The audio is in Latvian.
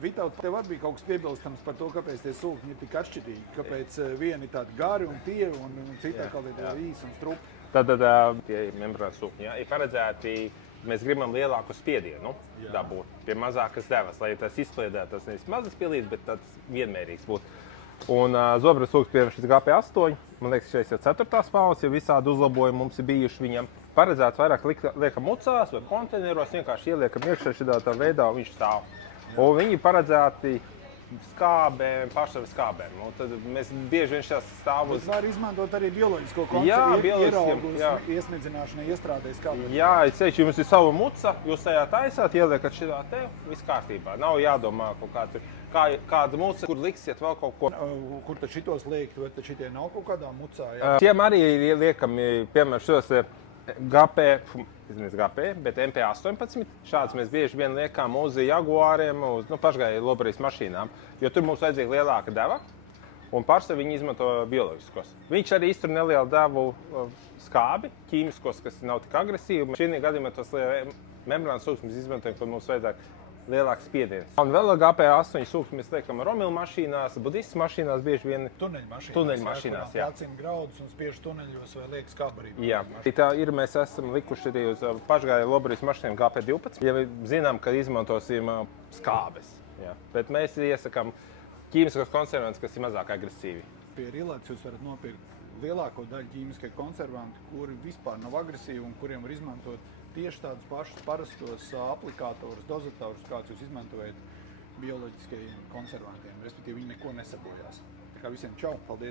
Vitāl, tev arī bija kaut kas piebilstams par to, kāpēc tie sūkņi ir tik atšķirīgi, kāpēc vieni ir tādi gari un tievi un citā kā ir īsi un strupi. Tātad tie membrāna sūkņi ir paredzēti, mēs gribam lielāku spiedienu dabūt pie mazākas devas, lai tas izkliedētu, tas nevis mazas pielīdz, bet tāds vienmērīgs būtu. Un zobra sūks, piemēram, šis GP8, man liekas, šeit jau 4. paudzes, ja visādi uzlabojumi mums ir bijuši viņam. Paredzēts vairāk liekam mucās vai konteineros, vienkārši ieliekam iekšā šitādā veidā, un viņš stāv. Un viņi paredzēti skābēm, pašsavi skābēm. Un tad mēs bieži vien šās stāv uz... Bet var izmantot arī bioloģisko konceptu, ieraugu uz iesmidzināšanai, iestrādē skābēm. Jā, es teikšu, jums ir sava muca, jūs tajā taisāt, ieliekat šitā te, viss kārtībā. Nav jādomā kaut kāda muca, kur liksiet vēl kaut ko. Kur tad šitos liekt, vai tad šitie nav kaut kādā mucā? Jā? Tiem arī ir liekami, piemēram, šos bet MP18. Šāds mēs bieži vien liekam uz Jaguāriem, uz pašgāju lobarijas mašīnām, jo tur mums vajadzīga lielāka deva, un pārstāv viņi izmanto bioloģiskos. Viņš arī iztur nelielu devu skābi, ķīmiskos, kas nav tik agresīvi. Šī gadījumā tos membrānas sūksmes izmantojam, kad mums vajadzāk lielāks spiediens. Un vēl GP8 sūksmes mēs liekam Romilu mašīnās, Budistas mašīnās, bieži vien tuneļmašīnās. Jācina graudus un spiež tuneļos vai liek skābi arī. Jā. Tā ir, mēs esam likuši arī uz pašgāju lobarijas mašīnām GP12, ja zinām, ka izmantosim skābes. Jā. Bet mēs iesakām ķīmiskos konservantus, kas ir mazāk agresīvi. Pie Relax jūs varat nopirkt lielāko daļu ķīmiskie konservanti, kuri vispār nav agresīvi un kuriem var izmantot tieši tādus pašus parastos aplikātorus, dozatorus, kādus jūs izmantojat bioloģiskajiem konservantiem. Respektīvi, viņi neko nesabojās. Tā kā visiem čau, paldies!